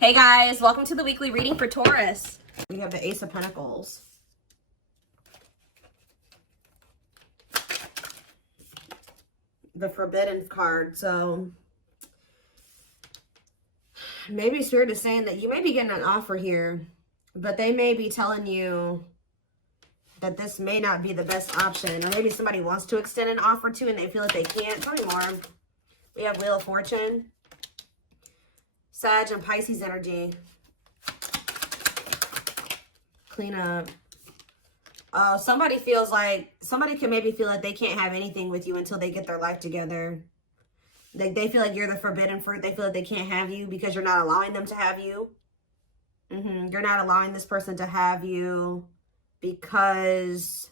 Hey guys, welcome to the weekly reading for Taurus. We have the Ace of Pentacles. The Forbidden card. So maybe Spirit is saying that you may be getting an offer here, but they may be telling you that this may not be the best option. Or maybe somebody wants to extend an offer to and they feel like they can't. Tell me more. We have Wheel of Fortune. Sag and Pisces energy. Clean up. Somebody feels like, somebody can maybe feel like they can't have anything with you until they get their life together. Like they feel like you're the forbidden fruit. They feel like they can't have you because you're not allowing them to have you. You're not allowing this person to have you because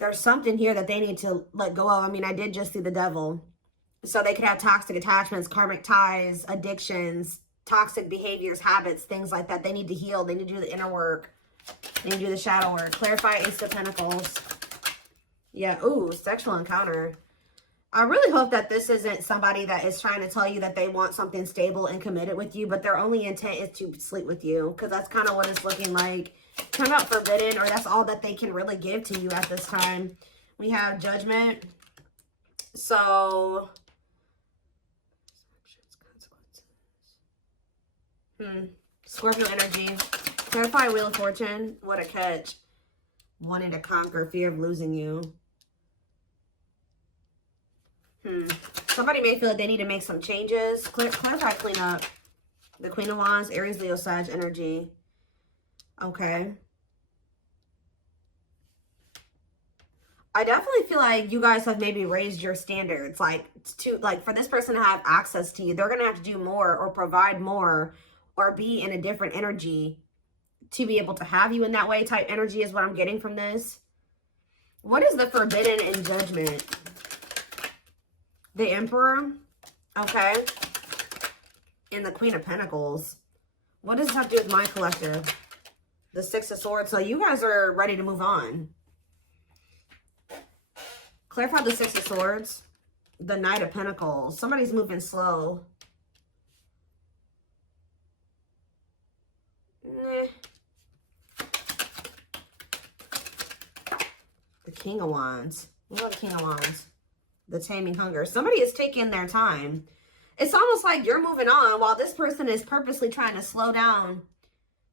there's something here that they need to let go of. I mean, I did just see the Devil. So they could have toxic attachments, karmic ties, addictions, toxic behaviors, habits, things like that. They need to heal. They need to do the inner work. They need to do the shadow work. Clarify Ace of Pentacles. Yeah, ooh, sexual encounter. I really hope that this isn't somebody that is trying to tell you that they want something stable and committed with you, but their only intent is to sleep with you, because that's kind of what it's looking like. Come out forbidden, or that's all that they can really give to you at this time. We have Judgment. So Scorpio energy. Clarify Wheel of Fortune. What a catch. Wanting to conquer, fear of losing you. Somebody may feel like they need to make some changes. Clarify, clean up. The Queen of Wands, Aries, Leo, Sag energy. Okay. I definitely feel like you guys have maybe raised your standards. Like for this person to have access to you, they're going to have to do more or provide more or be in a different energy to be able to have you in that way. Type energy is what I'm getting from this. What is the Forbidden in Judgment? The Emperor. Okay. And the Queen of Pentacles. What does this have to do with my collective? The Six of Swords. So you guys are ready to move on. Clarify the Six of Swords. The Knight of Pentacles. Somebody's moving slow. The King of Wands. What about the King of Wands? The Taming Hunger. Somebody is taking their time. It's almost like you're moving on while this person is purposely trying to slow down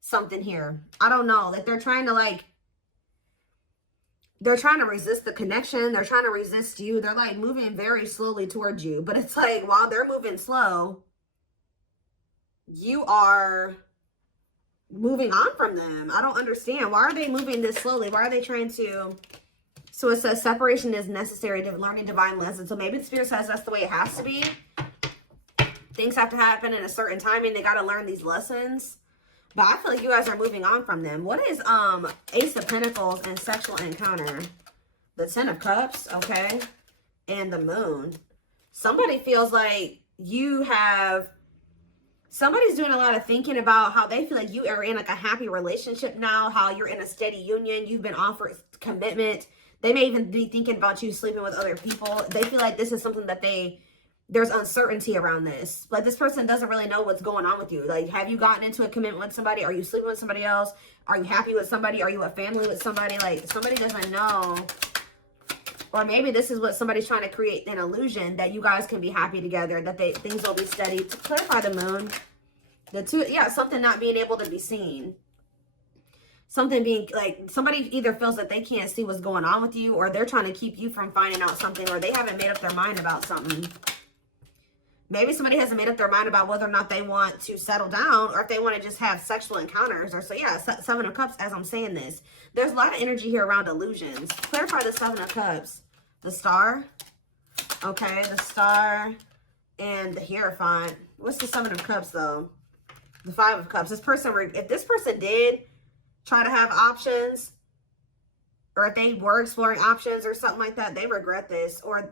something here. I don't know. Like they're trying to they're trying to resist the connection. They're trying to resist you. They're like moving very slowly towards you. But it's like while they're moving slow, you are moving on from them. I don't understand. Why are they moving this slowly? Why are they trying to... So it says separation is necessary to learning divine lessons. So maybe the Spirit says that's the way it has to be. Things have to happen in a certain timing. They got to learn these lessons. But I feel like you guys are moving on from them. What is Ace of Pentacles and sexual encounter? The Ten of Cups, okay? And the Moon. Somebody feels like somebody's doing a lot of thinking about how they feel like you are in like a happy relationship now, how you're in a steady union, you've been offered commitment. They may even be thinking about you sleeping with other people. They feel like this is something that there's uncertainty around this. Like this person doesn't really know what's going on with you. Like, have you gotten into a commitment with somebody? Are you sleeping with somebody else? Are you happy with somebody? Are you a family with somebody? Like somebody doesn't know. Or maybe this is what somebody's trying to create, an illusion that you guys can be happy together, that things will be steady. To clarify the Moon, something not being able to be seen. Something being like, somebody either feels that they can't see what's going on with you, or they're trying to keep you from finding out something, or they haven't made up their mind about something. Maybe somebody hasn't made up their mind about whether or not they want to settle down, or if they want to just have sexual encounters. Or so, yeah, Seven of Cups as I'm saying this. There's a lot of energy here around illusions. Clarify the Seven of Cups. The Star. Okay, the Star and the Hierophant. What's the Seven of Cups, though? The Five of Cups. If this person did try to have options, or if they were exploring options or something like that, they regret this. Or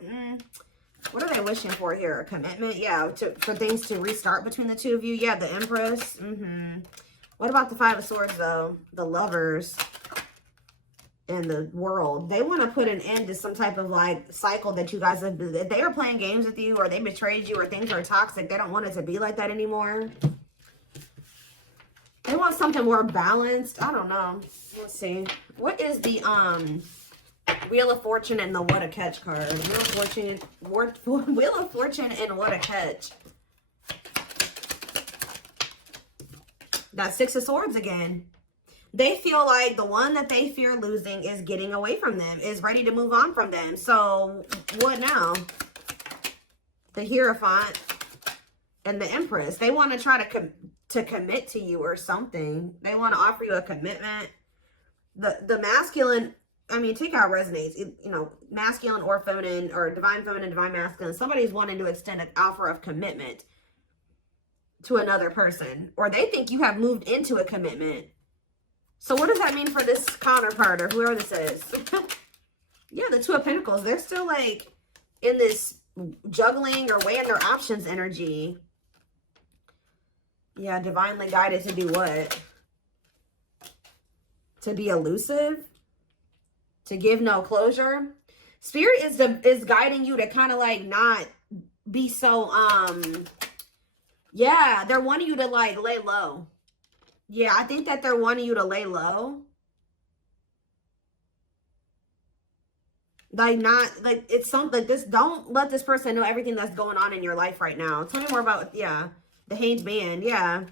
what are they wishing for here? A commitment? Yeah, for things to restart between the two of you. Yeah, the Empress. What about the Five of Swords, though? The Lovers. in the world. They want to put an end to some type of like cycle that you guys have. If they are playing games with you, or they betrayed you, or things are toxic, they don't want it to be like that anymore. They want something more balanced. I don't know. Let's see. What is the Wheel of Fortune and the What a Catch card? Wheel of Fortune, Wheel of Fortune and What a Catch. That Six of Swords again. They feel like the one that they fear losing is getting away from them, is ready to move on from them. So what now? The Hierophant and the Empress. They want to try to commit to you or something. They want to offer you a commitment. The masculine, I mean, take how it resonates. You know, masculine or feminine, or divine feminine, divine masculine. Somebody's wanting to extend an offer of commitment to another person, or they think you have moved into a commitment. So what does that mean for this counterpart, or whoever this is? Yeah, the Two of Pentacles. They're still like in this juggling or weighing their options energy. Yeah, divinely guided to do what? To be elusive? To give no closure? Spirit is guiding you to kind of like not be so, yeah, they're wanting you to like lay low. Yeah, I think that they're wanting you to lay low. Like, not, like, it's something like this. Don't let this person know everything that's going on in your life right now. Tell me more about, yeah, the Hanged Man. Yeah.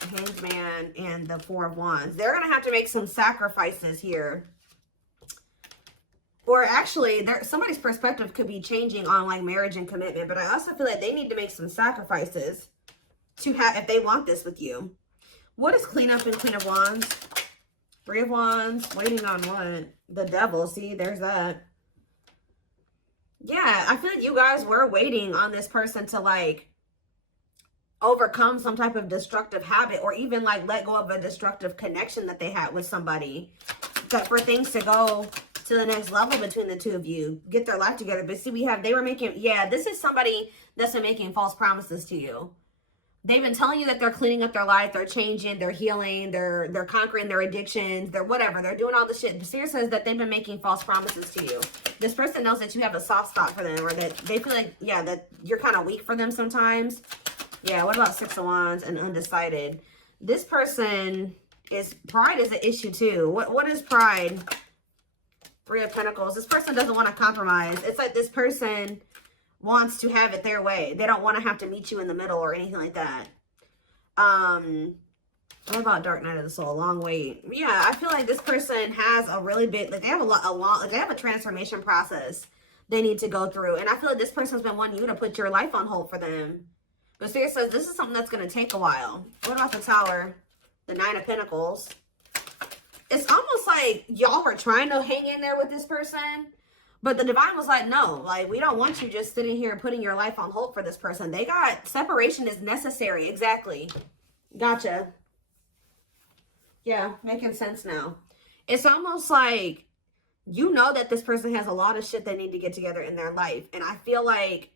The Hanged Man and the Four of Wands. They're going to have to make some sacrifices here. Or actually, somebody's perspective could be changing on, like, marriage and commitment. But I also feel like they need to make some sacrifices to have, if they want this with you. What is Clean Up and Queen of Wands? Three of Wands. Waiting on what? The Devil. See, there's that. Yeah, I feel like you guys were waiting on this person to, like, overcome some type of destructive habit, or even, like, let go of a destructive connection that they had with somebody. But for things to go to the next level between the two of you, get their life together. But see, they were making, yeah, this is somebody that's been making false promises to you. They've been telling you that they're cleaning up their life, they're changing, they're healing, they're conquering their addictions, they're whatever. They're doing all this shit. The Spirit says that they've been making false promises to you. This person knows that you have a soft spot for them, or that they feel like, yeah, that you're kind of weak for them sometimes. Yeah, what about Six of Wands and undecided? This person pride is an issue too. What is pride? Three of Pentacles. This person doesn't want to compromise. It's like this person wants to have it their way. They don't want to have to meet you in the middle or anything like that. What about Dark Night of the Soul? Long wait. Yeah, I feel like this person has a really big, like, they have they have a transformation process they need to go through. And I feel like this person's been wanting you to put your life on hold for them. But Spirit says this is something that's going to take a while. What about the Tower? The Nine of Pentacles. It's almost like y'all were trying to hang in there with this person, but the Divine was like, no, like, we don't want you just sitting here putting your life on hold for this person. They got, separation is necessary. Exactly. Gotcha. Yeah, making sense now. It's almost like, you know that this person has a lot of shit they need to get together in their life. And I feel like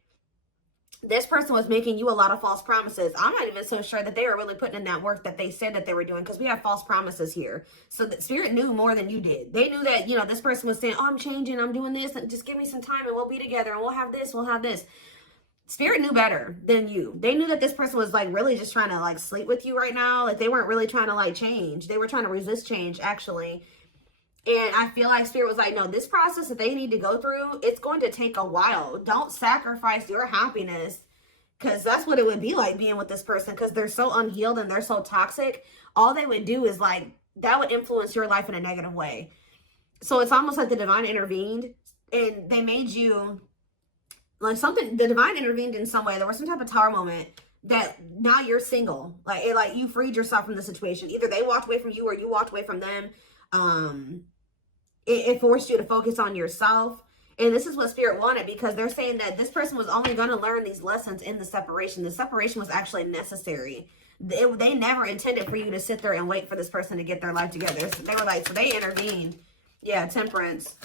this person was making you a lot of false promises. I'm not even so sure that they were really putting in that work that they said that they were doing, because we have false promises here. So the Spirit knew more than you did. They knew that, you know, this person was saying, oh, I'm changing, I'm doing this, and just give me some time and we'll be together and we'll have this, we'll have this. Spirit knew better than you. They knew that this person was, like, really just trying to, like, sleep with you right now. Like, they weren't really trying to, like, change. They were trying to resist change, actually. And I feel like Spirit was like, no, this process that they need to go through, it's going to take a while. Don't sacrifice your happiness, because that's what it would be like being with this person, because they're so unhealed and they're so toxic. All they would do is, like, that would influence your life in a negative way. So it's almost like the Divine intervened and they made you, like, something, the Divine intervened in some way. There was some type of Tower moment that now you're single. Like, you freed yourself from the situation. Either they walked away from you or you walked away from them. It forced you to focus on yourself. And this is what Spirit wanted, because they're saying that this person was only going to learn these lessons in the separation. The separation was actually necessary. They never intended for you to sit there and wait for this person to get their life together. So they were like, so they intervened. Yeah, Temperance.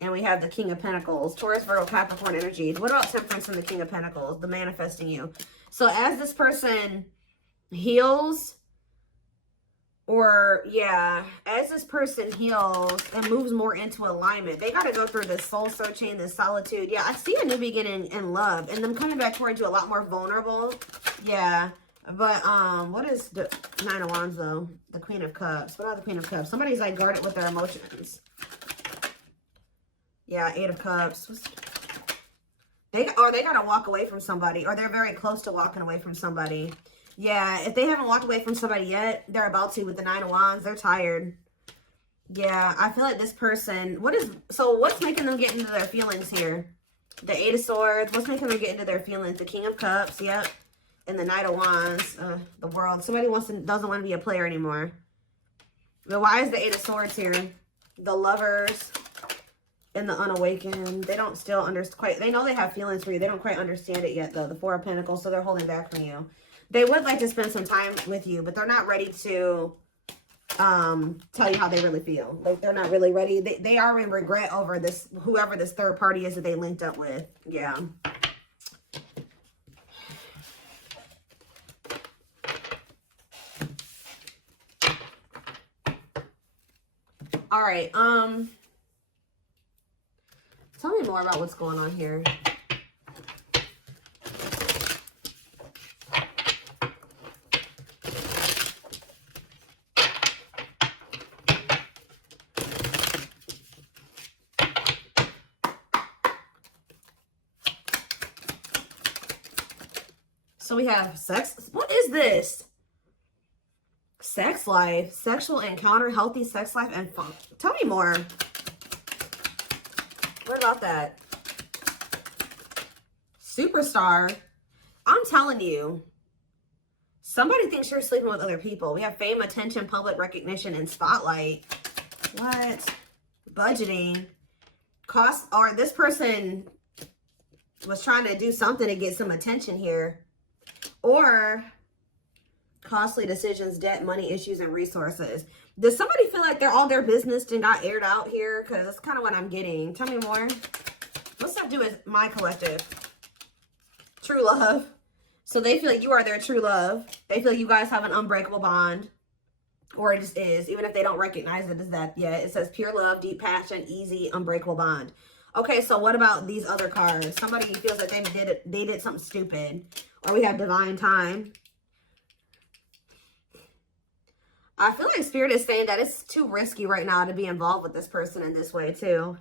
And we have the King of Pentacles. Taurus, Virgo, Capricorn energies. What about Temperance and the King of Pentacles? The manifesting you. So as this person heals, Or, yeah, as this person heals and moves more into alignment, they got to go through this soul searching, this solitude. Yeah, I see a new beginning in love and them coming back towards you a lot more vulnerable. Yeah, but what is the Nine of Wands, though? The Queen of Cups. What about the Queen of Cups? Somebody's, like, guarded with their emotions. Yeah, Eight of Cups. They got to walk away from somebody, or they're very close to walking away from somebody. Yeah, if they haven't walked away from somebody yet, they're about to with the Nine of Wands. They're tired. Yeah, I feel like this person, what's making them get into their feelings here? The Eight of Swords. What's making them get into their feelings? The King of Cups, yep. And the Knight of Wands, the World. Somebody doesn't want to be a player anymore. But why is the Eight of Swords here? The Lovers and the Unawakened. They don't still understand they know they have feelings for you. They don't quite understand it yet, though. The Four of Pentacles, so they're holding back from you. They would like to spend some time with you, but they're not ready to tell you how they really feel. Like, they're not really ready. They are in regret over this, whoever this third party is that they linked up with. Yeah. All right. Tell me more about what's going on here. So we have sex. What is this? Sex life, sexual encounter, healthy sex life, and fun. Tell me more. What about that? Superstar. I'm telling you, somebody thinks you're sleeping with other people. We have fame, attention, public recognition, and spotlight. What? Budgeting. Cost, or this person was trying to do something to get some attention here. Or costly decisions, debt, money issues, and resources. Does somebody feel like all their business and got aired out here? Because that's kind of what I'm getting. Tell me more. What's that do with my collective? True love. So they feel like you are their true love. They feel you guys have an unbreakable bond. Or it just is. Even if they don't recognize it as that yet. It says pure love, deep passion, easy, unbreakable bond. Okay, so what about these other cards? Somebody feels like they did something stupid. Or we have divine time. I feel like Spirit is saying that it's too risky right now to be involved with this person in this way, too.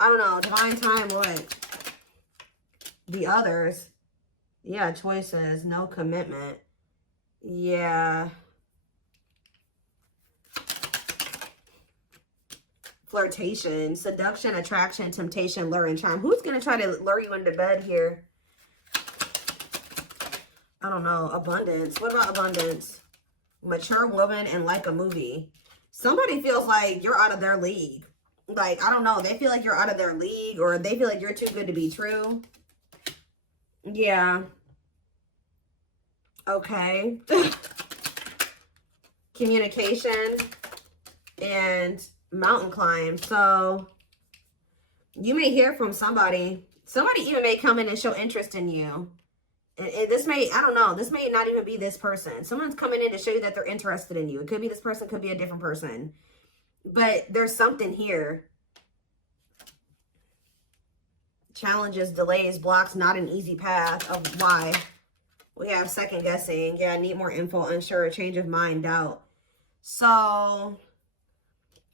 I don't know. Divine time, what? The others. Yeah, choices. No commitment. Yeah. Flirtation. Seduction, attraction, temptation, lure, and charm. Who's going to try to lure you into bed here? I don't know. Abundance. What about abundance? Mature woman and like a movie. Somebody feels like you're out of their league. Like, I don't know. They feel like you're out of their league, or they feel like you're too good to be true. Yeah. Okay. Communication and mountain climb. So you may hear from somebody. Somebody even may come in and show interest in you. And this may, I don't know, this may not even be this person. Someone's coming in to show you that they're interested in you. It could be this person, could be a different person. But there's something here. Challenges, delays, blocks, not an easy path of why. We have second guessing. Yeah, need more info, unsure, change of mind, doubt. So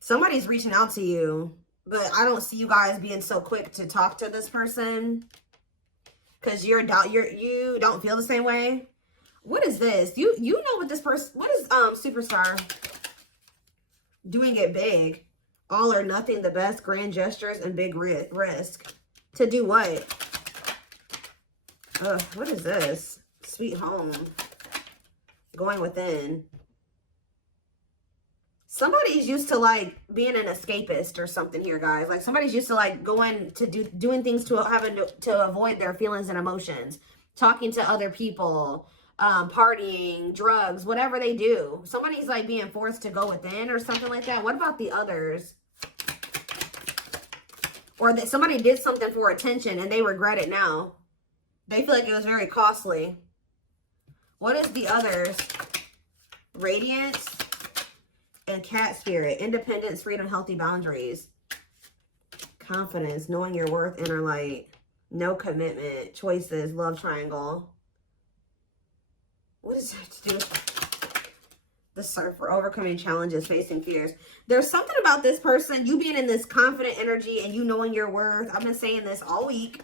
somebody's reaching out to you, but I don't see you guys being so quick to talk to this person. Because you don't feel the same way. What is this? You know what this person, what is Superstar? Doing it big. All or nothing, the best, grand gestures, and big risk. To do what? What is this? Sweet home. Going within. Somebody's used to like being an escapist or something here, guys. Like somebody's used to like going to doing things to avoid their feelings and emotions. Talking to other people, partying, drugs, whatever they do. Somebody's like being forced to go within or something like that. What about the others? Or that somebody did something for attention and they regret it now. They feel like it was very costly. What is the others? Radiance. and cat spirit. Independence, freedom, healthy boundaries. Confidence, knowing your worth, inner light. No commitment, choices, love triangle. What does that have to do with the surfer? Overcoming challenges, facing fears. There's something about this person, you being in this confident energy and you knowing your worth. I've been saying this all week.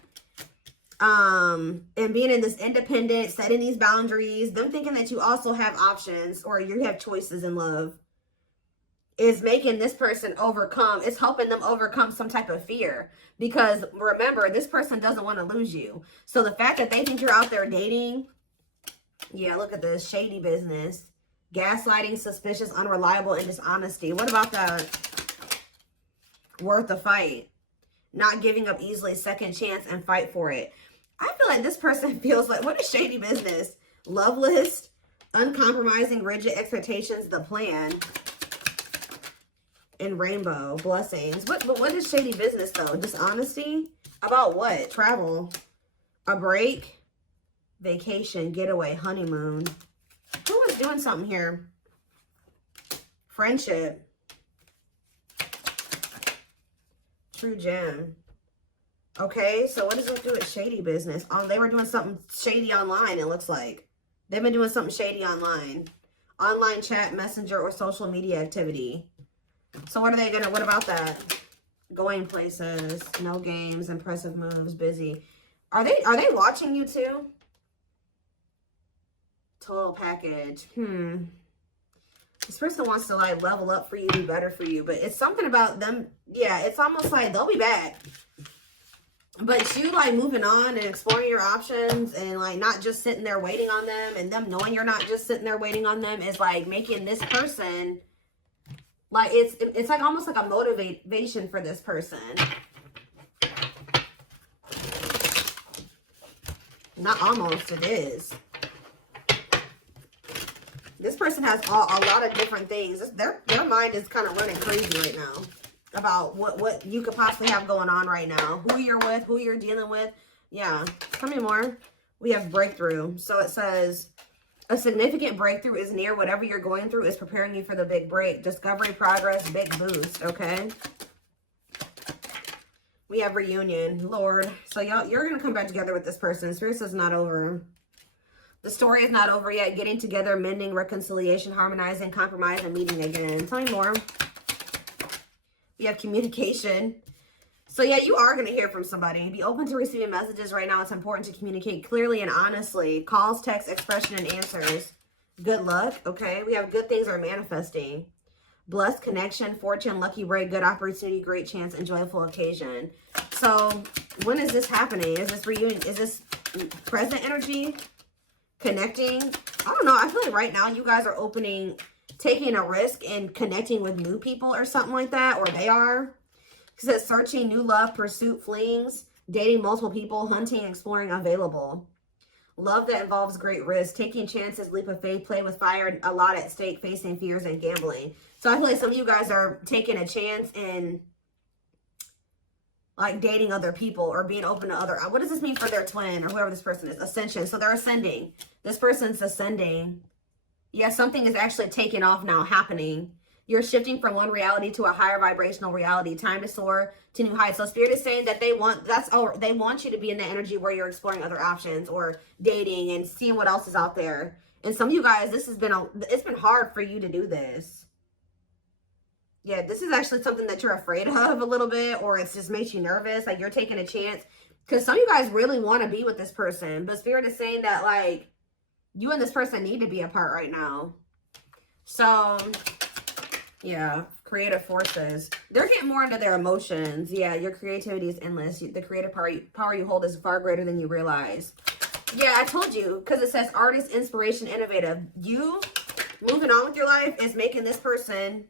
And being in this independent, setting these boundaries, them thinking that you also have options or you have choices in love is making this person overcome. It's helping them overcome some type of fear, because remember, this person doesn't want to lose you. So the fact that they think you're out there dating, yeah, look at this, shady business, gaslighting, suspicious, unreliable, and dishonesty. What about that? Worth the fight, not giving up easily, second chance, and fight for it. I feel like this person feels like, what is shady business? Loveless, uncompromising, rigid expectations, the plan, and rainbow, blessings. But what is shady business though? Dishonesty? About what? Travel, a break, vacation, getaway, honeymoon. Who was doing something here? Friendship. True gem. Okay, so what does it do with shady business? Oh, they were doing something shady online, it looks like. They've been doing something shady online. Online chat, messenger, or social media activity. So what about that? Going places, no games, impressive moves, busy. Are they watching you too? Total package. This person wants to like level up for you, be better for you, but it's something about them. Yeah, it's almost like they'll be back. But you like moving on and exploring your options and like not just sitting there waiting on them, and them knowing you're not just sitting there waiting on them is like making this person like it's like almost like a motivation for this person. Not almost, it is. This person has a lot of different things. Their mind is kind of running crazy right now about what you could possibly have going on right now. Who you're with, who you're dealing with. Yeah. Tell me more. We have breakthrough. So it says, a significant breakthrough is near. Whatever you're going through is preparing you for the big break. Discovery, progress, big boost. Okay. We have reunion. Lord. So you're going to come back together with this person. Spirit is not over. The story is not over yet. Getting together, mending, reconciliation, harmonizing, compromise, and meeting again. Tell me more. We have communication. So yeah, you are going to hear from somebody. Be open to receiving messages right now. It's important to communicate clearly and honestly. Calls, text, expression, and answers. Good luck. Okay. We have good things are manifesting. Blessed connection, fortune, lucky break, good opportunity, great chance, and joyful occasion. So when is this happening? Is this reunion? Is this present energy? Connecting? I don't know. I feel like right now you guys are taking a risk and connecting with new people or something like that, or they are. It says searching, new love, pursuit, flings, dating multiple people, hunting, exploring, available. Love that involves great risk, taking chances, leap of faith, play with fire, a lot at stake, facing fears, and gambling. So I feel like some of you guys are taking a chance in like dating other people or being open to other. What does this mean for their twin or whoever this person is? Ascension. So they're ascending. This person's ascending. Yeah, something is actually taking off now, happening. You're shifting from one reality to a higher vibrational reality. Time to soar to new heights. So Spirit is saying that they want you to be in the energy where you're exploring other options or dating and seeing what else is out there. And some of you guys, it's been hard for you to do this. Yeah, this is actually something that you're afraid of a little bit, or it just makes you nervous. Like you're taking a chance because some of you guys really want to be with this person, but Spirit is saying that like you and this person need to be apart right now. So yeah, creative forces. They're getting more into their emotions. Yeah, your creativity is endless. The creative power you hold is far greater than you realize. Yeah, I told you, because it says artist, inspiration, innovative. You moving on with your life is making this person,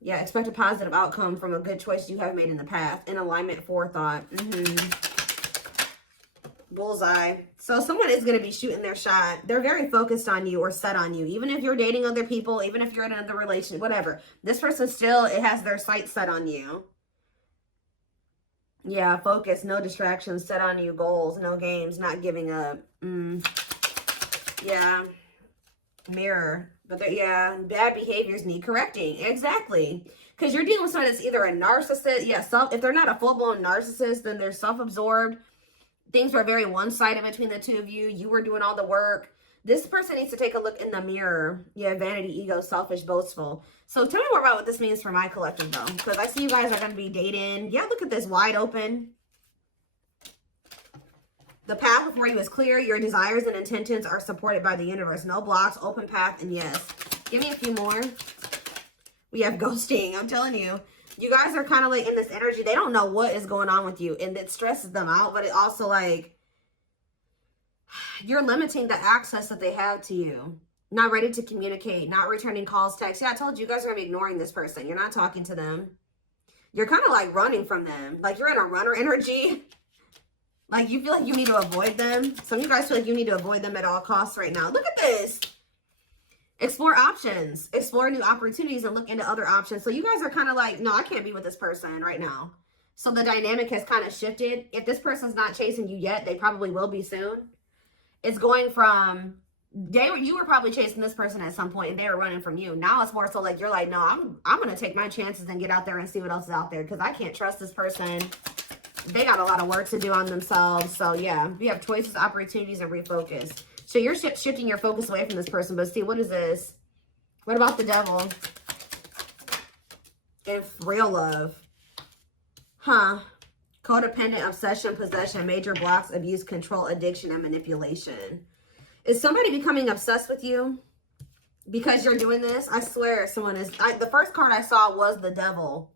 yeah, expect a positive outcome from a good choice you have made in the past. In alignment, forethought. Bullseye. So someone is going to be shooting their shot. They're very focused on you or set on you. Even if you're dating other people, even if you're in another relationship, whatever. This person still, it has their sights set on you. Yeah, focus, no distractions, set on you, goals, no games, not giving up. Yeah. Mirror. But yeah, bad behaviors need correcting. Exactly. Because you're dealing with somebody that's either a narcissist. Yeah, if they're not a full-blown narcissist, then they're self-absorbed. Things were very one-sided between the two of you. You were doing all the work. This person needs to take a look in the mirror. Yeah, vanity, ego, selfish, boastful. So tell me more about what this means for my collective, though. Because I see you guys are going to be dating. Yeah, look at this, wide open. The path before you is clear. Your desires and intentions are supported by the universe. No blocks, open path, and yes. Give me a few more. We have ghosting. I'm telling you. You guys are kind of like in this energy. They don't know what is going on with you. And it stresses them out. But it also like, you're limiting the access that they have to you. Not ready to communicate. Not returning calls, texts. Yeah, I told you, you guys are going to be ignoring this person. You're not talking to them. You're kind of like running from them. Like you're in a runner energy. Like you feel like you need to avoid them. Some of you guys feel like you need to avoid them at all costs right now. Look at this. Explore options. Explore new opportunities and look into other options. So you guys are kind of like, no, I can't be with this person right now. So the dynamic has kind of shifted. If this person's not chasing you yet, they probably will be soon. It's going from, you were probably chasing this person at some point and they were running from you. Now it's more so like, you're like, no, I'm going to take my chances and get out there and see what else is out there. Because I can't trust this person. They got a lot of work to do on themselves. So yeah, we have choices, opportunities, and refocus. So you're shifting your focus away from this person. But see, what is this? What about the devil? If real love. Huh. Codependent, obsession, possession, major blocks, abuse, control, addiction, and manipulation. Is somebody becoming obsessed with you because you're doing this? I swear someone is. The first card I saw was the devil.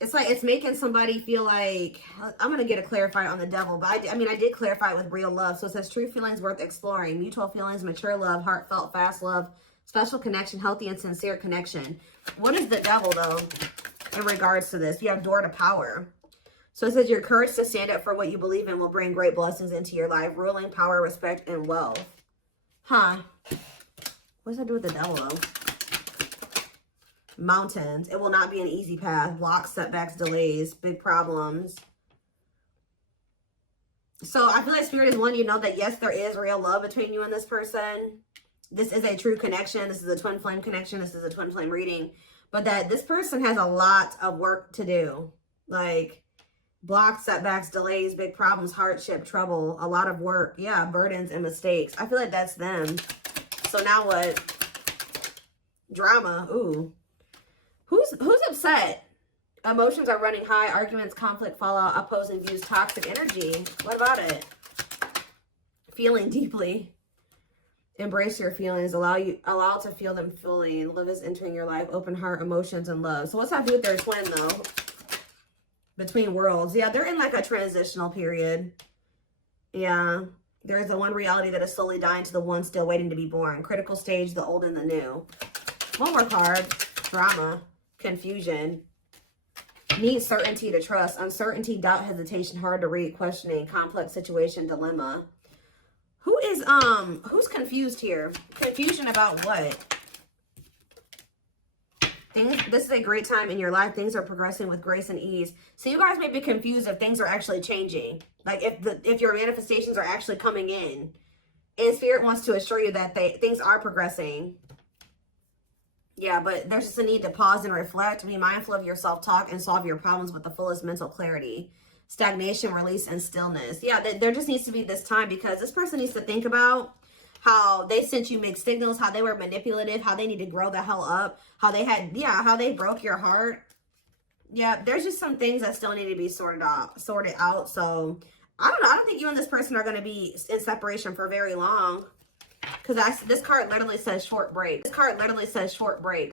It's like it's making somebody feel like, I'm going to get a clarifier on the devil, but I mean, I did clarify it with real love. So it says true feelings worth exploring, mutual feelings, mature love, heartfelt, fast love, special connection, healthy and sincere connection. What is the devil, though, in regards to this? You have door to power. So it says your courage to stand up for what you believe in will bring great blessings into your life, ruling, power, respect, and wealth. Huh. What does that do with the devil, though? Mountains. It will not be an easy path. Blocks, setbacks, delays, big problems. So I feel like Spirit is wanting you to know that yes, there is real love between you and this person. This is a true connection. This is a twin flame connection. This is a twin flame reading. But that this person has a lot of work to do. Like blocks, setbacks, delays, big problems, hardship, trouble, a lot of work. Yeah, burdens and mistakes. I feel like that's them. So now what? Drama. Ooh. Who's upset? Emotions are running high. Arguments, conflict, fallout, opposing views, toxic energy. What about it? Feeling deeply. Embrace your feelings. Allow to feel them fully. Love is entering your life. Open heart, emotions, and love. So what's that do with their twin, though? Between worlds. Yeah, they're in like a transitional period. Yeah. There's the one reality that is slowly dying to the one still waiting to be born. Critical stage, the old and the new. One more card. Drama. Confusion. Need certainty to trust. Uncertainty, doubt, hesitation, hard to read, questioning, complex situation, dilemma. Who's confused here? Confusion about what? This is a great time in your life. Things are progressing with grace and ease. So you guys may be confused if things are actually changing. Like if your manifestations are actually coming in. And Spirit wants to assure you that things are progressing. Yeah, but there's just a need to pause and reflect, be mindful of your self-talk, and solve your problems with the fullest mental clarity. Stagnation, release, and stillness. Yeah, there just needs to be this time because this person needs to think about how they sent you mixed signals, how they were manipulative, how they need to grow the hell up, how they broke your heart. Yeah, there's just some things that still need to be sorted out. So, I don't know. I don't think you and this person are going to be in separation for very long. Because this card literally says short break. This card literally says short break.